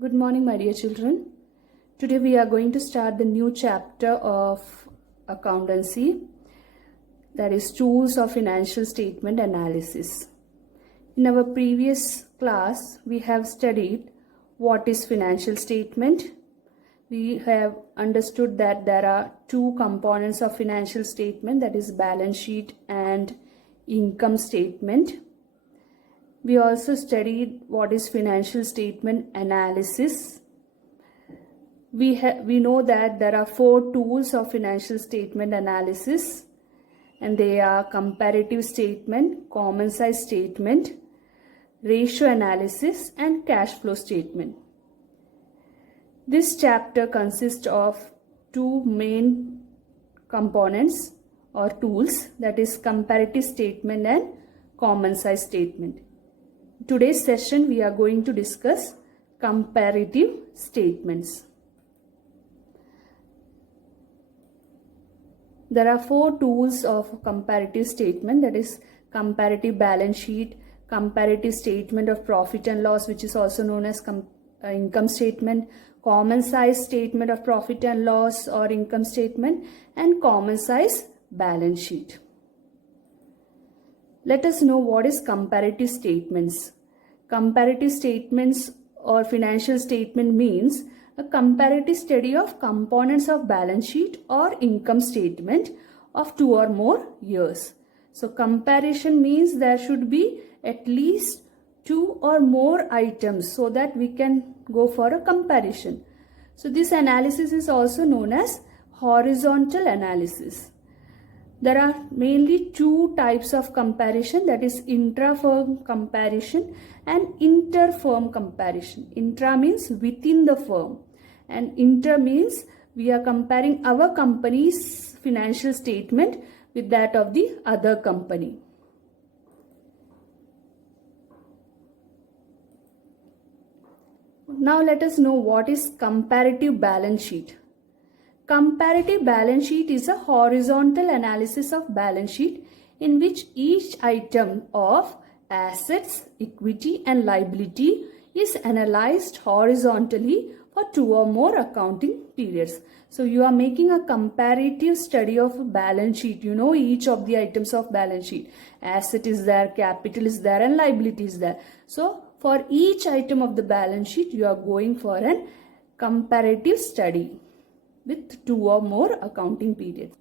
Good morning, my dear children. Today we are going to start the new chapter of accountancy, that is tools of financial statement analysis. In our previous class, we have studied what is financial statement. We have understood that there are two components of financial statement, that is balance sheet and income statement. We also studied what is financial statement analysis. We know that there are four tools of financial statement analysis, and they are comparative statement, common size statement, ratio analysis, and cash flow statement. This chapter consists of two main components or tools, that is comparative statement and common size statement. Today's session we are going to discuss comparative statements. There are four tools of comparative statement, that is comparative balance sheet, comparative statement of profit and loss, which is also known as income statement, common size statement of profit and loss or income statement, and common size balance sheet. Let us know what is comparative statements. Comparative statements or financial statement means a comparative study of components of balance sheet or income statement of 2 or more years. So comparison means there should be at least 2 or more items so that we can go for a comparison. So this analysis is also known as horizontal analysis. There are mainly two types of comparison, that is intra-firm comparison and inter-firm comparison. Intra means within the firm and inter means we are comparing our company's financial statement with that of the other company. Now let us know what is comparative balance sheet. Comparative balance sheet is a horizontal analysis of balance sheet in which each item of assets, equity and liability is analyzed horizontally for 2 or more accounting periods. So you are making a comparative study of a balance sheet. You know each of the items of balance sheet. Asset is there, capital is there and liability is there. So for each item of the balance sheet you are going for an comparative study with 2 or more accounting periods.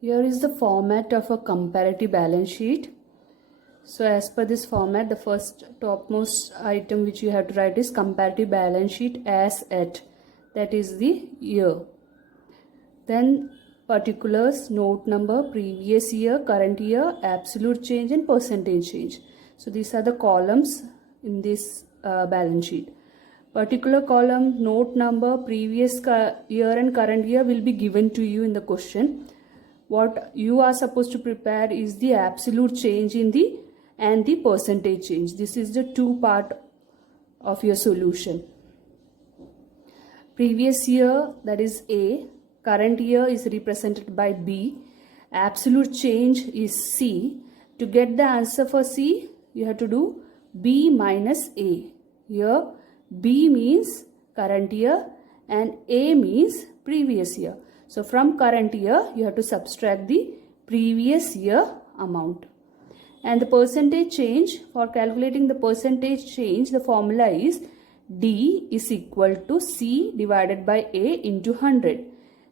Here is the format of a comparative balance sheet. So as per this format, the first topmost item which you have to write is comparative balance sheet as at, that is the year. Then particulars, note number, previous year, current year, absolute change and percentage change. So these are the columns in this balance sheet. Particular column, note number, previous year and current year will be given to you in the question. What you are supposed to prepare is the absolute change in the and the percentage change. This is the two part of your solution. Previous year, that is A, current year is represented by B, absolute change is C. To get the answer for C, you have to do B minus A. Here B means current year and A means previous year. So from current year you have to subtract the previous year amount. And the percentage change, for calculating the percentage change, the formula is D is equal to C divided by A into 100.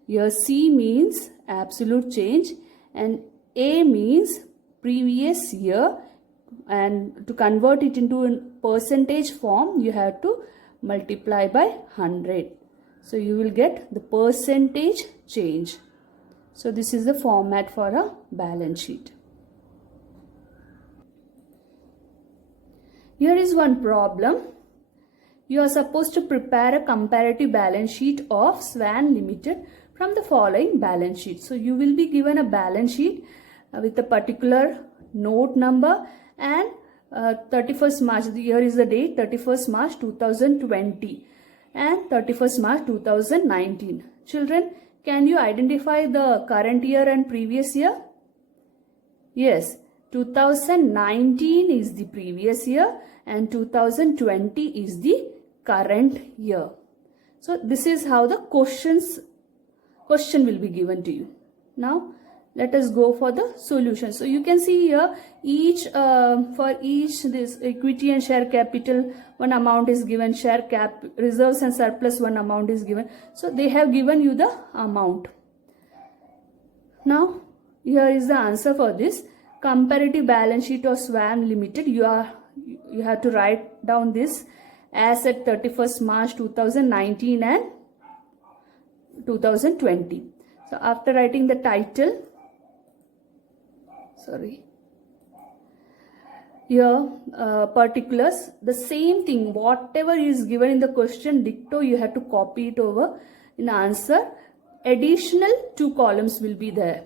Here C means absolute change and A means previous year, and to convert it into a percentage form you have to multiply by 100. So you will get the percentage change. So this is the format for a balance sheet. Here is one problem. You are supposed to prepare a comparative balance sheet of Swan Limited from the following balance sheet. So you will be given a balance sheet with a particular note number and 31st March, here is the date 31st March 2020 and 31st March 2019. Children, can you identify the current year and previous year? Yes, 2019 is the previous year and 2020 is the current year. So this is how the question will be given to you. Now let us go for the solution. So you can see here for each this equity and share capital, one amount is given, share cap, reserves and surplus, one amount is given. So they have given you the amount. Now here is the answer for this. Comparative balance sheet of SWAN Limited. You have to write down this as at 31st March 2019 and 2020. So after writing the title, here particulars, the same thing, whatever is given in the question dicto, you have to copy it over in answer. Additional 2 columns will be there.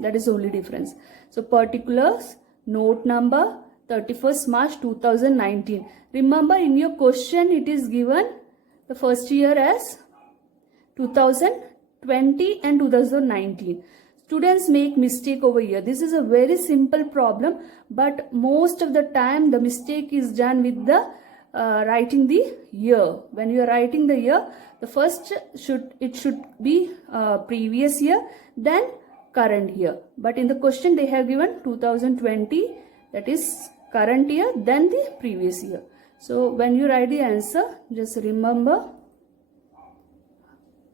That is the only difference. So particulars, note number, 31st March 2019. Remember, in your question it is given the first year as 2020 and 2019. Students make mistake over here. This is a very simple problem, but most of the time the mistake is done with the writing the year. When you are writing the year, the first should be previous year, then current year. But in the question they have given 2020, that is current year, then the previous year. So when you write the answer, just remember,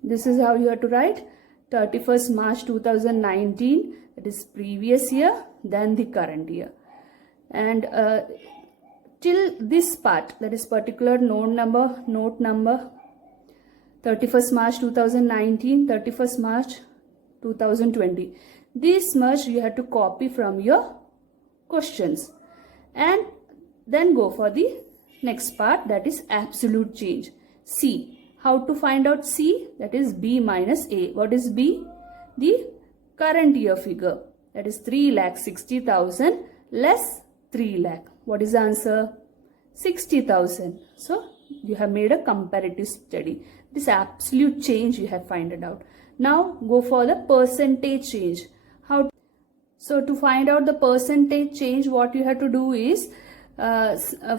this is how you have to write. 31st March 2019, that is previous year, then the current year. And till this part, that is particular note number, 31st March 2019, 31st March 2020. This much you have to copy from your questions. And then go for the next part, that is absolute change. C. How to find out C? That is B minus A. What is B? The current year figure. That is 3,60,000 less 3 lakh. What is the answer? 60,000. So you have made a comparative study. This absolute change you have found it out. Now go for the percentage change. So to find out the percentage change, what you have to do is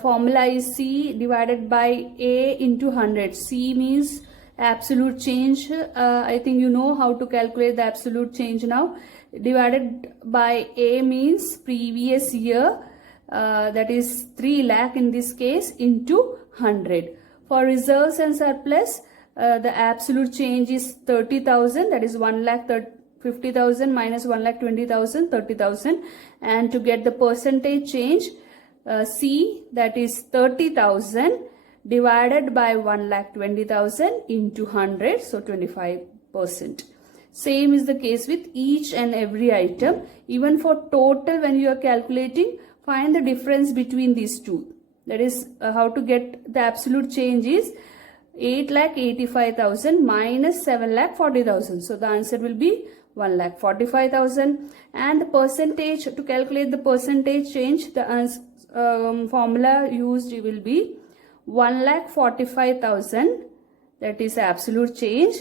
formula is C divided by A into 100. C means absolute change. I think you know how to calculate the absolute change now. Divided by A means previous year, that is 3 lakh in this case, into 100. For reserves and surplus, the absolute change is 30,000, that is 1,50,000 minus 1,20,000, 30,000. And to get the percentage change, C, that is 30,000 divided by 1,20,000 into 100, so 25%. Same is the case with each and every item. Even for total, when you are calculating, find the difference between these two. That is how to get the absolute change is 8,85,000 minus 7,40,000. So the answer will be 1,45,000. And the percentage, to calculate the percentage change, the formula used will be 1,45,000, that is absolute change,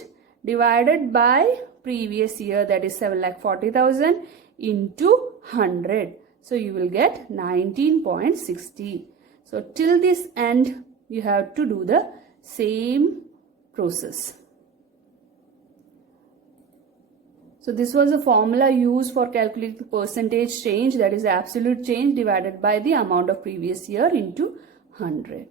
divided by previous year, that is 7,40,000, into 100. So you will get 19.60. So till this end, you have to do the same process. So this was a formula used for calculating percentage change, that is absolute change divided by the amount of previous year into 100.